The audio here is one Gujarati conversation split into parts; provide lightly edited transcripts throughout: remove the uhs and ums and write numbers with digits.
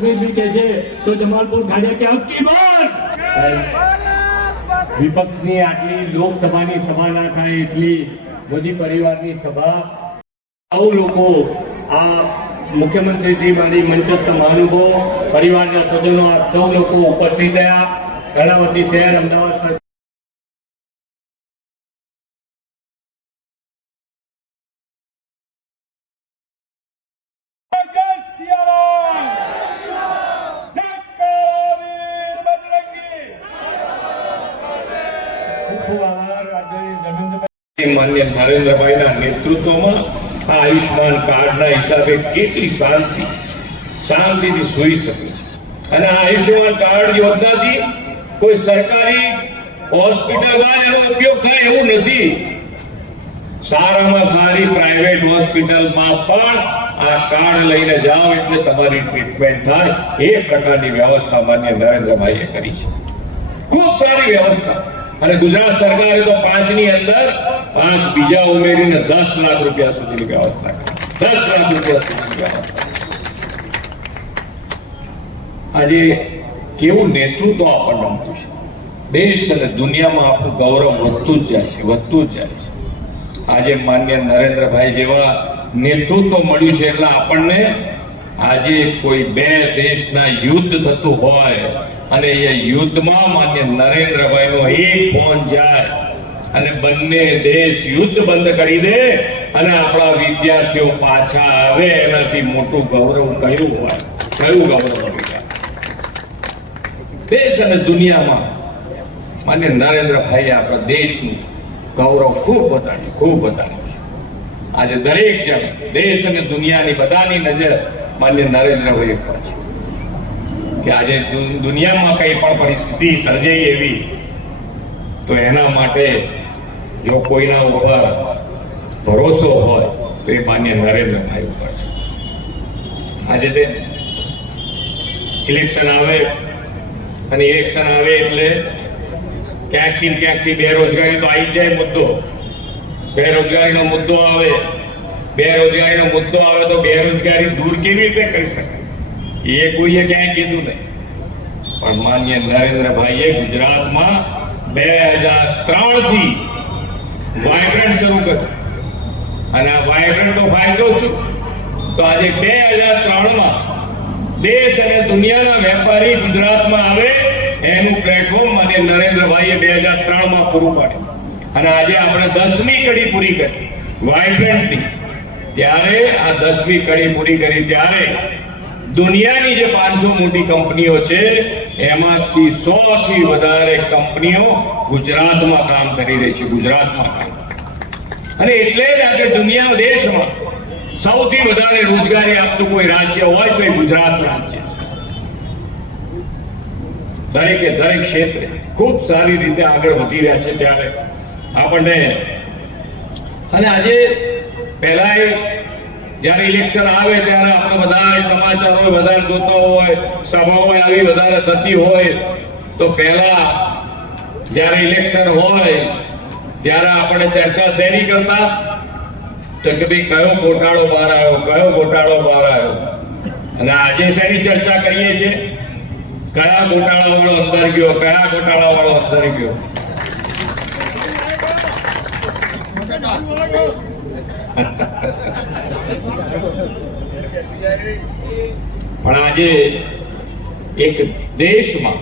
कश्मीर भी कहे तो जमालपुर खाड़िया के हक की बात विपक्षनी आटली लोकसभानी सभा ना थाय एटली मोदी परिवारनी सभा सौ लोको आ मुख्यमंत्री जी मारी मंचस्थ महानुभाव परिवारना स्वजनो आप सौ लोको उपस्थित थया कर्णावती शहर अमदावाद माननीय नरेंद्र भाई नेतृत्व में आयुष्मान कार्ड ना हिसाबे केटली शांति थी सुई सके आयुष्मान कार्ड योजना थी कोई सरकारी हॉस्पिटल में उपयोग थाय एवं नहीं सारा में सारी प्राइवेट हॉस्पिटल में पण आ कार्ड लईने जाओ એટલે તમારી ટ્રીટમેન્ટ થાય એ પ્રકારની વ્યવસ્થા માન્ય નરેન્દ્ર ભાઈએ કરી છે ખૂબ સારી વ્યવસ્થા અને ગુજરાત સરકારે તો 5 ની અંદર 5 બીજા ઉમેરીને 10 લાખ રૂપિયા સુધીની વ્યવસ્થા કરી 10 લાખ રૂપિયા સુધીની વ્યવસ્થા આજે કેવું નેતૃત્વ આપણને મળ્યું છે દેશ અને દુનિયામાં આપણું ગૌરવ વધતું જ જાય છે આજે માન્ય નરેન્દ્રભાઈ જેવા નેતૃત્વ મળ્યું છે એટલે આપણને આજે કોઈ બે દેશના યુદ્ધ થતું હોય અને એ યુદ્ધમાં માન્ય નરેન્દ્રભાઈનો એક ફોન જાય અને બંને દેશ યુદ્ધ બંધ કરી દે અને આપણા વિદ્યાર્થીઓ પાછા આવે એનાથી મોટું ગૌરવ કયું હોય કયું ગૌરવ હોય દેશ અને દુનિયામાં માન્ય નરેન્દ્રભાઈએ આપણા દેશનું ગૌરવ ખૂબ વધાર્યું આજે દરેક જણ દેશ અને દુનિયાની બધાની નજર માન્ય નરેન્દ્રભાઈ પર છે કે આજે દુનિયામાં કઈ પણ પરિસ્થિતિ સર્જાય એવી તો એના માટે જો કોઈના ઉપર ભરોસો હોય તો એ માન્ય નરેન્દ્રભાઈ ઉપર છે આજે તે ઇલેક્શન આવે અને ઇલેક્શન આવે એટલે ક્યાંકથી બેરોજગારી તો આવી જાય મુદ્દો બેરોજગારીનો મુદ્દો આવે તો બેરોજગારી દૂર કેવી રીતે કરી શકાય એ કોઈએ ક્યાંય કીધું નહીં પણ માન્ય નરેન્દ્રભાઈએ ગુજરાતમાં 2003 થી વાઇબ્રન્ટ શરૂ કર્યું અને આ વાઇબ્રન્ટનો ફાયદો શું તો આજે 2003 માં દેશ અને દુનિયાના વેપારી ગુજરાતમાં આવે એનું પ્લેટફોર્મ માન્ય નરેન્દ્રભાઈએ 2003 માં પૂરું પાડ્યું અને આજે આપણે 10મી કડી પૂરી કરી વાઇબ્રન્ટની ત્યારે આ 10મી કડી પૂરી કરી ત્યારે દુનિયાની જે 500 મોટી કંપનીઓ છે એમાંથી 100 થી વધારે કંપનીઓ ગુજરાતમાં કામ કરી રહી છે અને એટલે જ આજે દુનિયા દેશમાં સૌથી વધારે રોજગારી આપતું કોઈ રાજ્ય હોય તો એ ગુજરાત રાજ્ય છે દરેક ક્ષેત્રે ખૂબ સારી રીતે આગળ વધી રહ્યા છે ત્યારે આપણને અને આજે પહેલા જ્યારે ઇલેક્શન આવે ત્યારે આપણે બધા સમાચારો વધારે જોતા હોય સભાઓ આવી વધારે થતી હોય તો પહેલા જ્યારે ઇલેક્શન હોય ત્યારે આપણે ચર્ચા શેની કરતા તો કે ભાઈ કયો ઘોટાળો બહાર આવ્યો અને આજે શેની ચર્ચા કરીએ છીએ કયા ઘોટાળાવાળો અંદર ગયો પણ આજે એક દેશમાં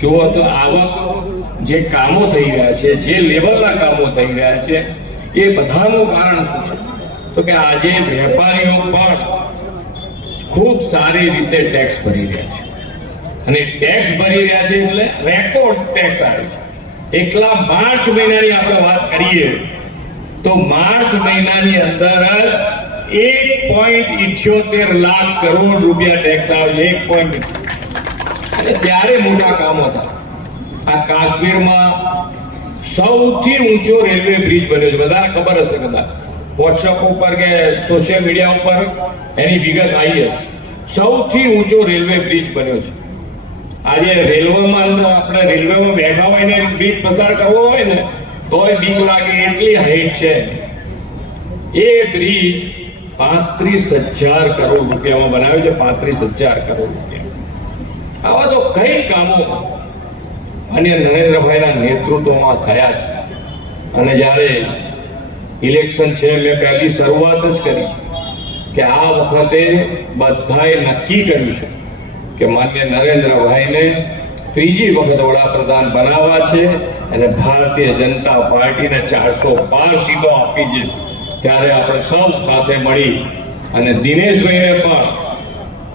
જો તો આવક જે કામો થઈ રહ્યા છે જે લેવલના કામો થઈ રહ્યા છે એ બધાનું કારણ શું છે તો કે આજે વેપારીઓ પણ ખૂબ સારી રીતે ટેક્સ ભરી રહ્યા છે અને ટેક્સ ભરી રહ્યા છે એટલે રેકોર્ડ ટેક્સ આવ્યો છે એકલા માર્ચ મહિનાની આપણે વાત કરીએ તો માર્ચ મહિનાની અંદર 1.78 લાખ કરોડ રૂપિયા ટેક્સ આવ્યો 1.78 અને ત્યારે મોટા કામો હતા આ કાશ્મીરમાં સૌથી ઊંચો રેલવે બ્રિજ બન્યો છે બધાને ખબર હશે કદાચ વોટ્સએપ ઉપર કે સોશિયલ મીડિયા ઉપર એની વિગત આવી હશે સૌથી ઊંચો રેલવે બ્રિજ બન્યો છે આજે રેલવેમાં આપણે રેલવેમાં બેઠા હોય ને બ્રિજ પસાર કરવો હોય ને તોય બીક લાગે એટલી હાઈટ છે એ બ્રિજ 35,000 કરોડ રૂપિયામાં બનાવ્યું છે. 35,000 કરોડ રૂપિયા. આવા તો કઈ કામો માનનીય નરેન્દ્રભાઈના નેતૃત્વમાં થયા છે. અને જ્યારે ઇલેક્શન છે, મેં પહેલી શરૂઆત જ કરી છે કે આ વખતે બધાએ નક્કી કર્યું છે કે માનનીય નરેન્દ્રભાઈને ત્રીજી વખત વડાપ્રધાન બનાવવા છે અને ભારતીય જનતા પાર્ટીને 412 સીટો આપી છે. ત્યારે આપણે સૌ સાથે મળી અને દિનેશભાઈને પણ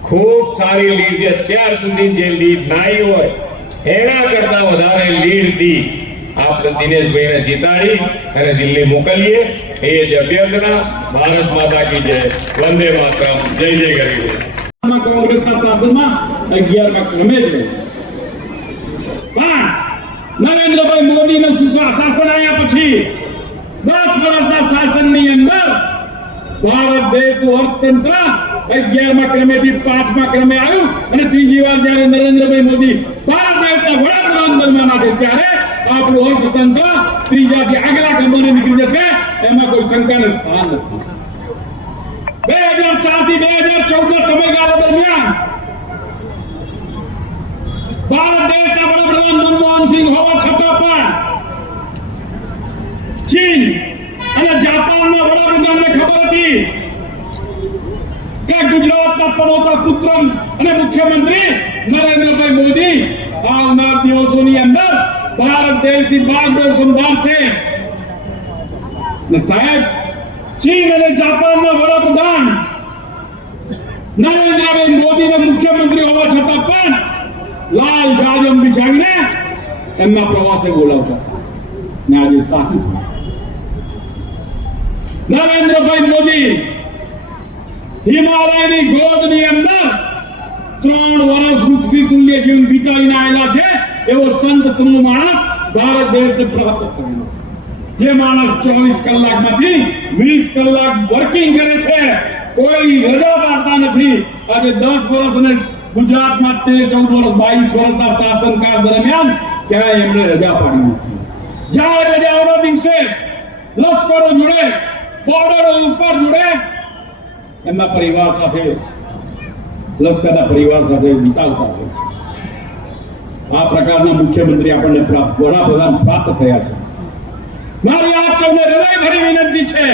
ખૂબ સારી લીડ, અત્યાર સુધી જે લીડ નાઈ હોય એના કરતા વધારે લીડથી આપણે દિનેશભાઈને જીતાડી અને દિલ્હી મોકલીએ. એ જ અભ્યર્થના. ભારત માતા કી જય. વંદે માતરમ. જય જય ગરીબ. કોંગ્રેસના શાસનમાં 11મા ક્રમે જ પણ નરેન્દ્રભાઈ મોદીનું શાસન આવ્યા પછી 10 વર્ષના શાસનની અંદર ભારત દેશનું અર્થતંત્ર 11મા ક્રમેથી 5મા ક્રમે આવ્યું અને ત્રીજી વાર જ્યારે નરેન્દ્રભાઈ મોદી ભારત દેશના વડાપ્રધાન બનવાના છે ત્યારે આપણું અર્થતંત્ર ત્રીજાથી આગલા ક્રમે નીકળી જશે. એમાં કોઈ શંકાને સ્થાન નથી. 2004 થી 2014 સમયગાળા દરમિયાન ભારત દેશના વડાપ્રધાન મનમોહનસિંહ હોવા છતાં પણ ચીન અને જાપાનના વડાપ્રધાનને ખબર હતી કે ગુજરાતના પનોતા પુત્ર અને મુખ્યમંત્રી નરેન્દ્રભાઈ મોદી આવનાર દિવસોની અંદર ભારત દેશની બાગડોર સંભાળશે. ને સાહેબ, ચીન અને જાપાનના વડાપ્રધાન નરેન્દ્રભાઈ મોદીને મુખ્યમંત્રી હોવા છતાં પણ લાલ જાજમ બિછાવીને એમના પ્રવાસે બોલાવતા. ને આજે સાચું નરેન્દ્રભાઈ મોદી હિમાલયની ગોદની અંદર 3 વર્ષ વૃક્ષી તુલ્ય જીવન વિતાવીને આવેલા છે એવો સંત સમૂહ માણસ ભારત દેશને પ્રાપ્ત થયેલો. જે માણસ 24 કલાકમાંથી 20 કલાક વર્કિંગ કરે છે, કોઈ રજા પાડતા નથી. આજે 10 વર્ષ અને ગુજરાતમાં 13, 14 વર્ષ, 22 વર્ષના શાસનકાળ દરમિયાન ક્યાંય એમણે રજા પાડી નથી. જાહેર રજાઓના દિવસે લશ્કરો જોડે, બોર્ડરો ઉપર જોડે એમના પરિવાર સાથે, લશ્કરના પરિવાર સાથે વિતાવતા હોય છે. આ પ્રકારના મુખ્યમંત્રી આપણને વડાપ્રધાન પ્રાપ્ત થયા છે. મારી આપ સૌને હૃદયભરી વિનંતી છે,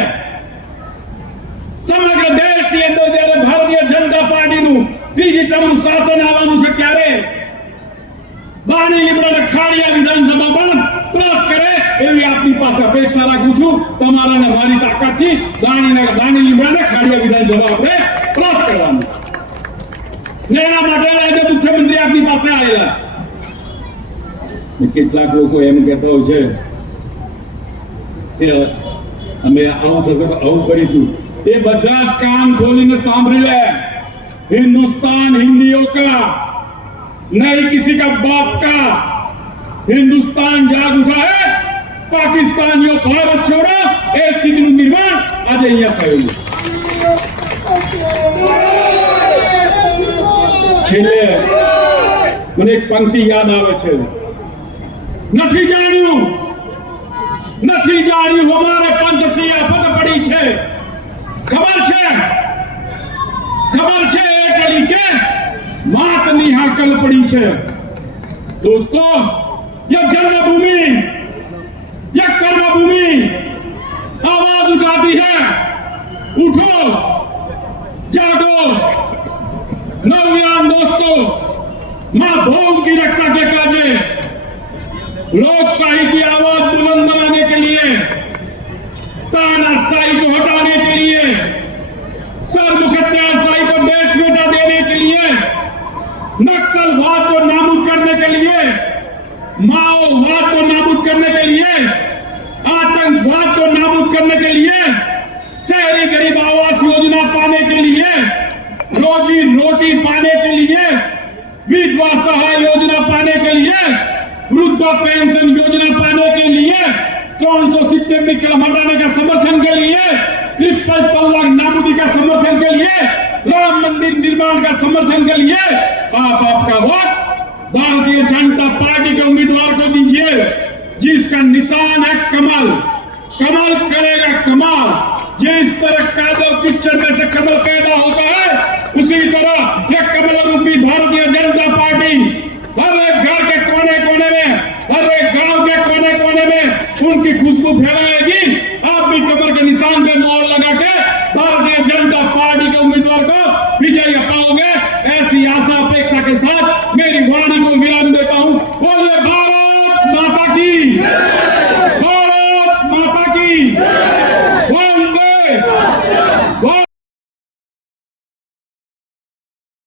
સમગ્ર દેશની અંદર જ્યારે ભારતીય જનતા પાર્ટીનું ત્રીજી ટર્મ શાસન આવવાનું છે ત્યારે બાણી લીમડાના ખાડિયા વિધાનસભા પણ ક્રોસ કરે એવી આપની પાસે અપેક્ષા રાખું છું. તમારા ને મારી તાકાતથી બાણી લીમડાના ખાડિયા વિધાનસભા આપણે ક્રોસ કરવાનું ને એના માટે આજે મુખ્યમંત્રી આપની પાસે આવેલા છે. કેટલાક લોકો એમ કહેતા હોય છે કે અમે આવું થશે તો આવું કરીશું. એ બધા જ કાન ખોલીને સાંભળી લે. हिंदुस्तान हिंदियों का, नहीं किसी का बाप का. हिंदुस्तान जाग उठा है, पाकिस्तानियों भारत छोड़ो એ સ્થિતિનું નિર્માણ આજે અહીંયા થયું. છેલ્લે મને એક પંક્તિ યાદ આવે છે, નથી જાણ્યું અમારે પંચસી આફત પડી છે. ખબર છે એકલી કે માતની હાકલ પડી છે. दोस्तों, ये जन्मभूमि, ये कर्मभूमि आवाज उठाती है, उठो जागो नौजवान दोस्तों. मां भोग की रक्षा के काजे लोकशाही की आवाज बुलंद बनाने के लिए, तानाशाही को हटाने के लिए, सरमुखत्यारशाही को देश बेटा देने के लिए, नक्सलवाद को नाबूद करने के लिए, माओवाद को नाबूद करने के लिए, आतंकवाद को नाबूद करने के लिए, शहरी गरीब आवास योजना पाने के लिए, रोजी रोटी पाने के लिए, विधवा सहाय योजना पाने के लिए, वृद्धा पेंशन योजना पाने के लिए, 370 कलम हटाने का समर्थन के लिए, ट्रिपल तलाक नाबूदी का समर्थन के लिए, राम मंदिर निर्माण का समर्थन के लिए आप आपका वोट भारतीय जनता पार्टी के उम्मीदवार को दीजिए, जिसका निशान है कमल. कमल करेगा कमाल. जिस तरह कादो कीचड़ में से कमल पैदा होता है उसी तरह ये कमल रूपी भारतीय जनता पार्टी हर एक घर के कोने कोने में, हर एक गांव के कोने कोने में उनकी खुशबू फैलाएगी। आप भी कमर के निशान पे मोहर लगा के भारतीय